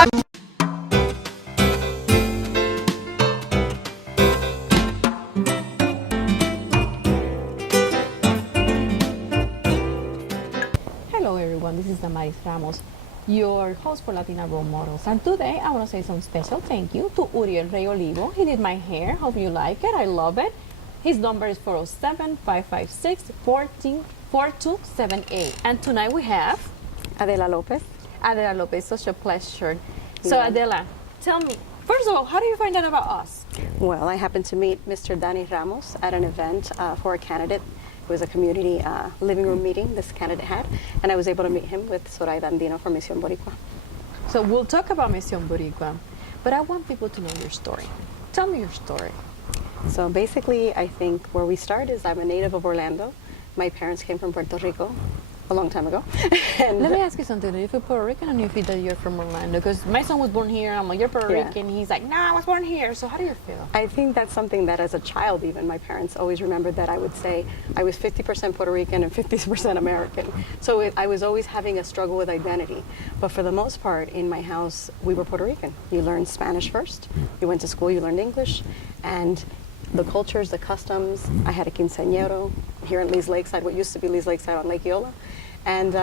Hello everyone, this is Damaris Ramos, your host for Latina Role Models. And today I want to say some special thank you to Uriel Rey Olivo. He did my hair. Hope you like it. I love it. His number is 407-556-4278. And tonight we have Adela Lopez. Adela Lopez. Such a pleasure. So Adela, tell me, first of all, how do you find out about us? Well, I happened to meet Mr. Danny Ramos at an event for a candidate. It was a community living room meeting this candidate had, and I was able to meet him with Soraya Andino from Misión Boricua. So we'll talk about Misión Boricua, but I want people to know your story. Tell me your story. So basically, I think where we start is I'm a native of Orlando. My parents came from Puerto Rico a long time ago. And let me ask you something. Are you Puerto Rican or do you feel that you're from Orlando? Because my son was born here. I'm like, you're Puerto Rican. He's like, no, I was born here. So how do you feel? I think that's something that as a child even, my parents always remembered that I would say I was 50% Puerto Rican and 50% American. So I was always having a struggle with identity. But for the most part, in my house, we were Puerto Rican. You learned Spanish first. You went to school, you learned English. And the cultures, the customs. I had a quinceañero here in Lee's Lakeside, what used to be Lee's Lakeside on Lake Eola. And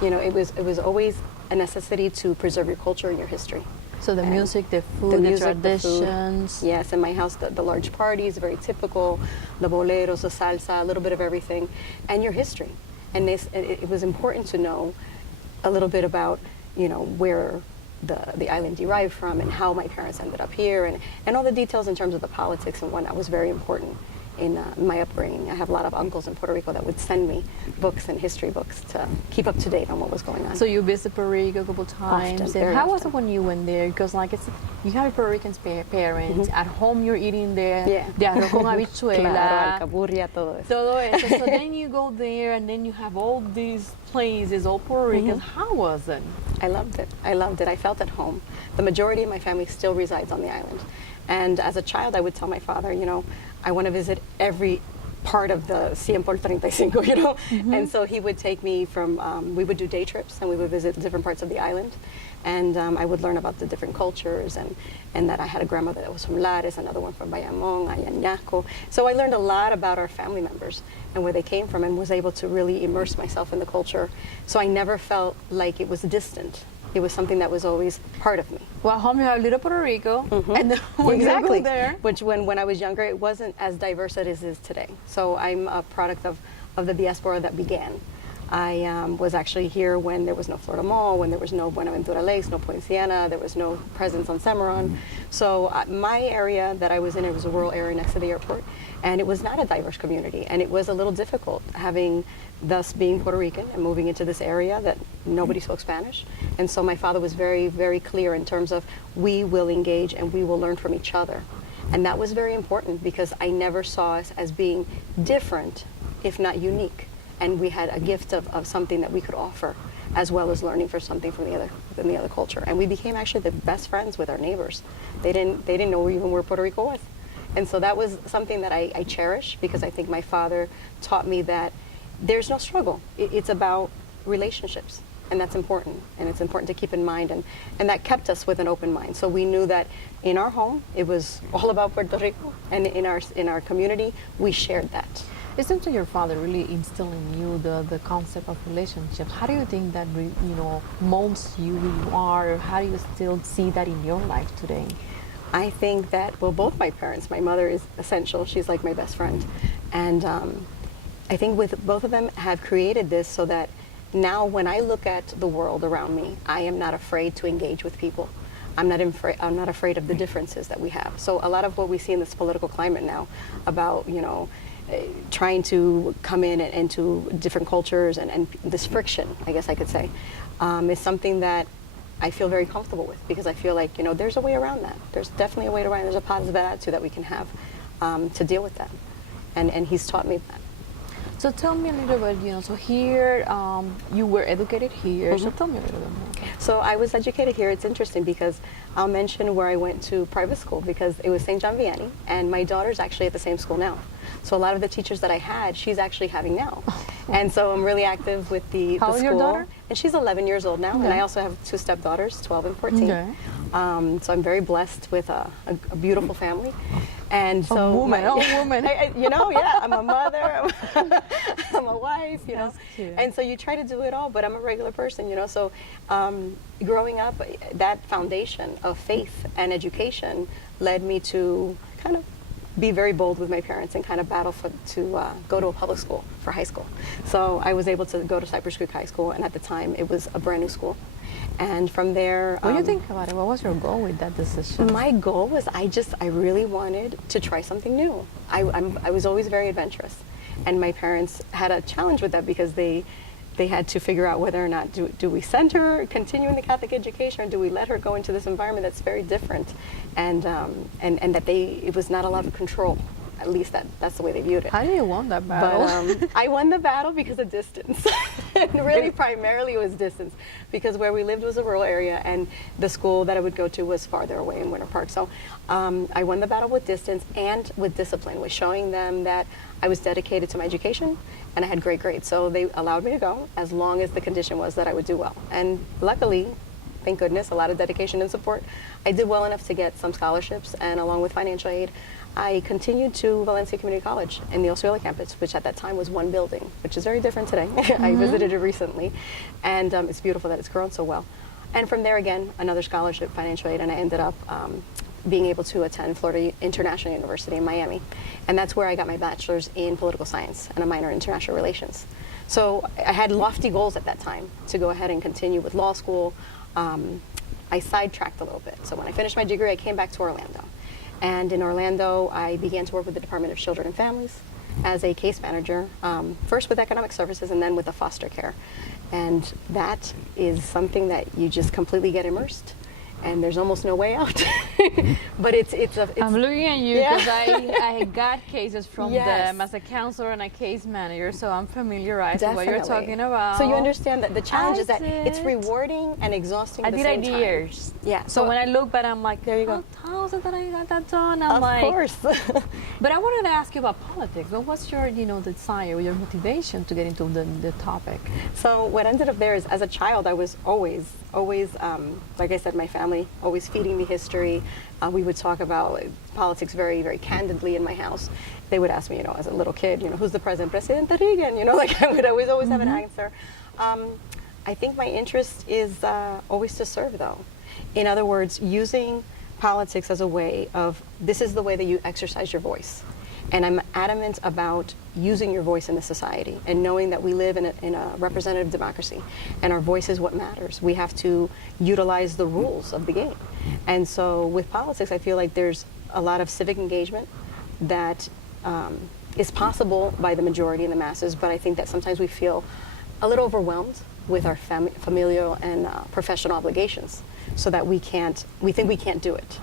you know, it was always a necessity to preserve your culture and your history. So the music, the food, the traditions. Yes, in my house, the large parties, very typical, the boleros, the salsa, a little bit of everything, and your history. And it was important to know a little bit about, you know, where the island derived from and how my parents ended up here, and all the details in terms of the politics and whatnot was very important in my upbringing. I have a lot of uncles in Puerto Rico that would send me books and history books to keep up to date on what was going on. So you visited Puerto Rico a couple times. Often, and how was it when you went there? Because like you have Puerto Rican parents. At home you're eating the arroz con habichuela. Claro, alcaburria, todo eso. Todo eso. So then you go there and then you have all these places, all Puerto Ricans. How was it? I loved it. I loved it. I felt at home. The majority of my family still resides on the island. And as a child, I would tell my father, you know, I want to visit every part of the 100 por 35, you know? And so he would take me from, we would do day trips and we would visit different parts of the island. And I would learn about the different cultures and that I had a grandmother that was from Lares, another one from Bayamón, Ayañaco. So I learned a lot about our family members and where they came from and was able to really immerse myself in the culture. So I never felt like it was distant. It was something that was always part of me. Well, home you have Little Puerto Rico, and then when you go there. Which when I was younger, it wasn't as diverse as it is today. So I'm a product of the diaspora that began. I was actually here when there was no Florida Mall, when there was no Buenaventura Lakes, no Poinciana, there was no presence on Cimarron. So my area that I was in, it was a rural area next to the airport, and it was not a diverse community, and it was a little difficult having, thus being Puerto Rican and moving into this area that nobody spoke Spanish. And so my father was very, very clear in terms of we will engage and we will learn from each other. And that was very important because I never saw us as being different, if not unique. And we had a gift of something that we could offer, as well as learning for something from the other culture. And we became actually the best friends with our neighbors. They didn't know even where Puerto Rico was. And so that was something that I cherish because I think my father taught me that there's no struggle. It's about relationships, and that's important. And it's important to keep in mind. And that kept us with an open mind. So we knew that in our home, it was all about Puerto Rico. And in our community, we shared that. It seems like your father really instilled in you the concept of relationships. How do you think that molds you who you are, or how do you still see that in your life today? I think that, well, both my parents, my mother is essential. She's like my best friend. And I think with both of them have created this so that now when I look at the world around me, I am not afraid to engage with people. I'm not afraid of the differences that we have. So a lot of what we see in this political climate now about, trying to come in into different cultures and this friction, I guess I could say, is something that I feel very comfortable with because I feel like, there's a way around that. There's definitely a way around it. There's a positive attitude that we can have to deal with that. And he's taught me that. So tell me a little bit, so here, you were educated here, so tell me a little bit more. So I was educated here. It's interesting because I'll mention where I went to private school because it was St. John Vianney, and my daughter's actually at the same school now. So a lot of the teachers that I had, she's actually having now. And so I'm really active with the How the old school. your daughter? And she's 11 years old now, and Okay. I also have two stepdaughters, 12 and 14. Okay. So I'm very blessed with a beautiful family. And so woman, woman. you know, yeah, I'm a mother, I'm a wife, you know. That's cute. And so you try to do it all, but I'm a regular person, you know. So growing up, that foundation of faith and education led me to kind of be very bold with my parents and kind of battle to go to a public school for high school. So I was able to go to Cypress Creek High School, and at the time it was a brand new school. And from there, What do you think about it? What was your goal with that decision? my goal was I really wanted to try something new. I was always very adventurous, and my parents had a challenge with that because they had to figure out whether or not do we send her continue in the Catholic education, or do we let her go into this environment that's very different, and that it was not a lot of control. At least that's the way they viewed it. How do you won that battle? But I won the battle because of distance. And really, primarily, it was distance, because where we lived was a rural area, and the school that I would go to was farther away in Winter Park. So I won the battle with distance and with discipline, with showing them that I was dedicated to my education and I had great grades. So they allowed me to go as long as the condition was that I would do well. And luckily, thank goodness, a lot of dedication and support, I did well enough to get some scholarships, and along with financial aid, I continued to Valencia Community College in the Osceola campus, which at that time was one building, which is very different today. I visited it recently, and it's beautiful that it's grown so well. And from there, again, another scholarship, financial aid, and I ended up being able to attend Florida International University in Miami. And that's where I got my bachelor's in political science and a minor in international relations. So I had lofty goals at that time to go ahead and continue with law school. I sidetracked a little bit. So when I finished my degree, I came back to Orlando. And in Orlando, I began to work with the Department of Children and Families as a case manager, first with economic services and then with the foster care. And that is something that you just completely get immersed, and there's almost no way out. But it's I'm looking at you Yeah. because I got cases from Yes. them as a counselor and a case manager, so I'm familiarized with what you're Definitely. talking about. So you understand that the challenge I is that it's did. rewarding and exhausting I at the did same it time. years. Yeah. So when I look back, I'm like, There you go. How is it that I got that done? I'm Of like, course. But I wanted to ask you about politics. What was your, desire, your motivation to get into the topic? So what ended up there is, as a child, I was always, like I said, my family always feeding me history. We would talk about politics very, very candidly in my house. They would ask me, as a little kid, who's the president? Presidente Reagan, like I would always have an answer. I think my interest is always to serve, though. In other words, using politics as a way of, this is the way that you exercise your voice. And I'm adamant about using your voice in the society and knowing that we live in a representative democracy, and our voice is what matters. We have to utilize the rules of the game. And so with politics, I feel like there's a lot of civic engagement that is possible by the majority and the masses, but I think that sometimes we feel a little overwhelmed with our familial and professional obligations, so that we think we can't do it.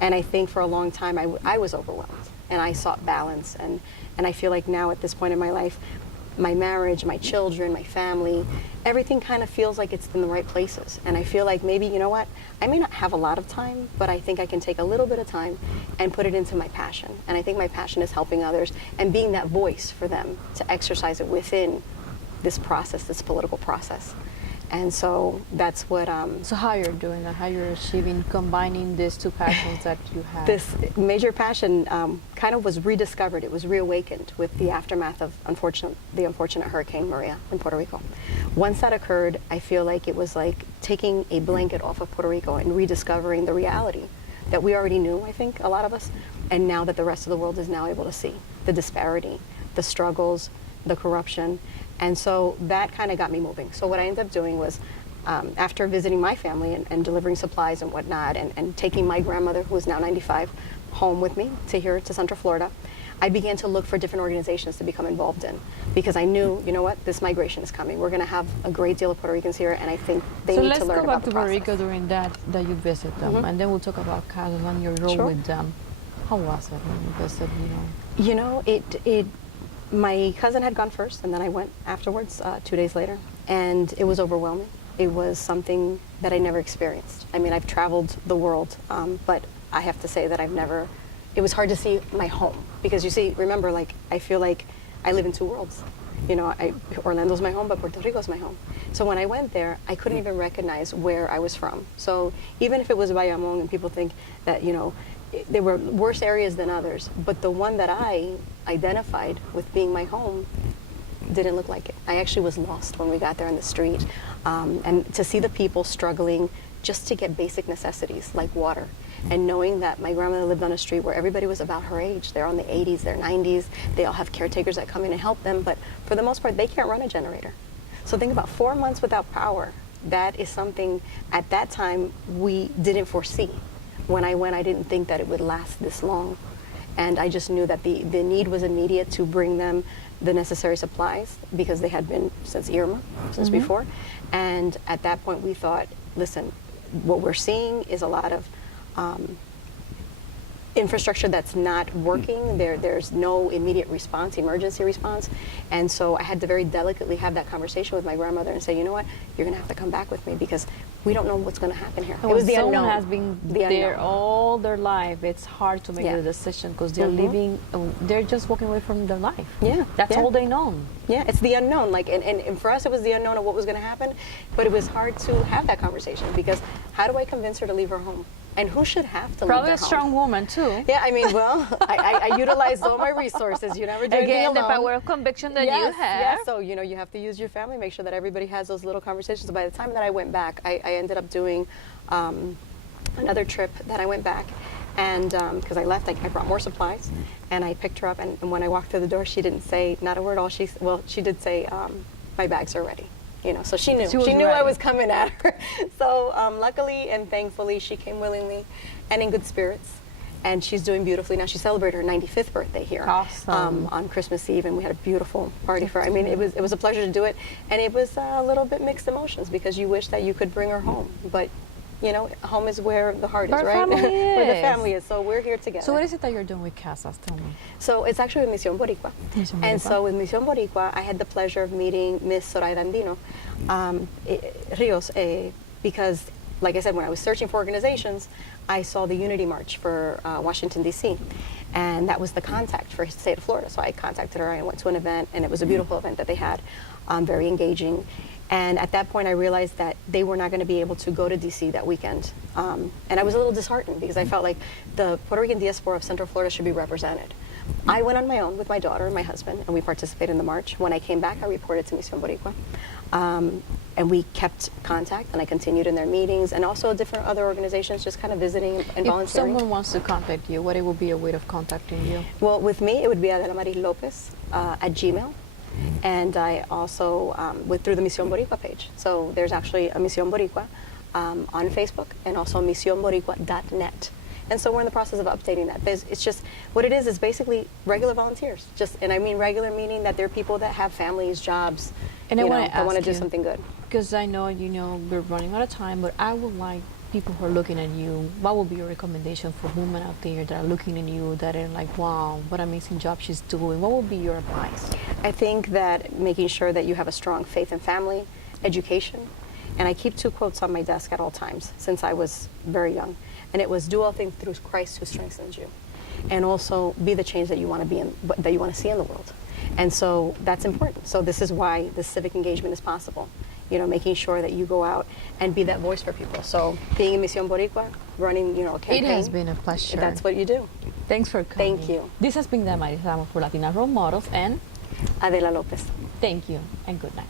And I think for a long time I was overwhelmed, and I sought balance, and I feel like now at this point in my life, my marriage, my children, my family, everything kind of feels like it's in the right places. And I feel like maybe, I may not have a lot of time, but I think I can take a little bit of time and put it into my passion. And I think my passion is helping others and being that voice for them to exercise it within this process, this political process. And so that's what So how you're doing that, how you're achieving, combining these two passions that you have. this major passion kind of was rediscovered. It was reawakened with the aftermath of the unfortunate Hurricane Maria in Puerto Rico. Once that occurred, I feel like it was like taking a blanket off of Puerto Rico and rediscovering the reality that we already knew, I think, a lot of us, and now that the rest of the world is now able to see the disparity, the struggles, the corruption. And so that kind of got me moving. So what I ended up doing was, after visiting my family and delivering supplies and whatnot, and taking my grandmother, who is now 95, home with me to Central Florida, I began to look for different organizations to become involved in, because I knew, this migration is coming. We're going to have a great deal of Puerto Ricans here, and I think they need to learn about the So let's go back to Puerto process. Rico during that you visit them, and then we'll talk about Carlos and your role Sure. with them. How was it when you visited, My cousin had gone first, and then I went afterwards 2 days later, and it was overwhelming. It was something that I never experienced. I mean, I've traveled the world, but I have to say that it was hard to see my home, because remember, I feel like I live in two worlds. Orlando's my home, but Puerto Rico's my home. So when I went there, I couldn't even recognize where I was from. So even if it was Bayamón and people think that, there were worse areas than others, but the one that I identified with being my home didn't look like it. I actually was lost when we got there on the street. And to see the people struggling just to get basic necessities like water, and knowing that my grandmother lived on a street where everybody was about her age. They're on the 80s, their 90s. They all have caretakers that come in and help them, but for the most part, they can't run a generator. So think about 4 months without power. That is something at that time we didn't foresee. When I went, I didn't think that it would last this long. And I just knew that the need was immediate to bring them the necessary supplies because they had been since Irma, since before. And at that point we thought, listen, what we're seeing is a lot of infrastructure that's not working. There's no immediate response, emergency response. And so I had to very delicately have that conversation with my grandmother and say, you know what, you're going to have to come back with me because we don't know what's going to happen here. And it was the someone unknown. has been there all their life, it's hard to make the decision because they're living, they're just walking away from their life. Yeah. That's all they know. Yeah, it's the unknown. And for us, it was the unknown of what was going to happen, but it was hard to have that conversation because how do I convince her to leave her home? And who should have to Probably leave a their strong home? woman too. Yeah, I mean, well, I utilized all my resources. You never do anything Again, the alone. power of conviction that you have. Yes, so, you have to use your family, make sure that everybody has those little conversations. So by the time that I went back, I ended up doing another trip that I went back. And because I left, I brought more supplies. And I picked her up. And when I walked through the door, she didn't say, not a word. She did say, my bags are ready. So she knew. She knew I was coming at her. So luckily and thankfully, she came willingly and in good spirits. And she's doing beautifully now. She celebrated her 95th birthday here. Awesome. On Christmas Eve, and we had a beautiful party for her. I mean, it was a pleasure to do it, and it was a little bit mixed emotions because you wish that you could bring her home, but home is where the heart is, right? Family Where the is. family is. So we're here together. So what is it that you're doing with Casas? Tell me. So it's actually with Misión Boricua. And so with Misión Boricua, I had the pleasure of meeting Miss Soraya Andino Rios, because, like I said, when I was searching for organizations, I saw the Unity March for Washington, D.C., and that was the contact for the state of Florida. So I contacted her, I went to an event, and it was a beautiful event that they had, very engaging. And at that point, I realized that they were not going to be able to go to D.C. that weekend. And I was a little disheartened because I felt like the Puerto Rican diaspora of Central Florida should be represented. I went on my own with my daughter and my husband, and we participated in the march. When I came back, I reported to Misión Boricua. And we kept contact, and I continued in their meetings, and also different other organizations, just kind of visiting and volunteering. If someone wants to contact you, what it would be a way of contacting you? Well, with me, it would be Adela Lopez at Gmail. And I also went through the Misión Boricua page. So there's actually a Misión Boricua on Facebook, and also misionboricua.net. And so we're in the process of updating that. It's just, what it is basically regular volunteers. And I mean regular meaning that they're people that have families, jobs, and I want to do something good. Because I know, we're running out of time, but I would like people who are looking at you, what would be your recommendation for women out there that are looking at you, that are like, wow, what an amazing job she's doing? What would be your advice? I think that making sure that you have a strong faith in family, education, and I keep 2 quotes on my desk at all times since I was very young. And it was, do all things through Christ who strengthens you. And also be the change that you want to be that you want to see in the world. And so that's important. So this is why the civic engagement is possible. Making sure that you go out and be that voice for people. So being in Misión Boricua, running, a campaign. It has been a pleasure. That's what you do. Thanks for coming. Thank you. This has been Damaris Ramos for Latina Role Models, and Adela Lopez. thank you and good night.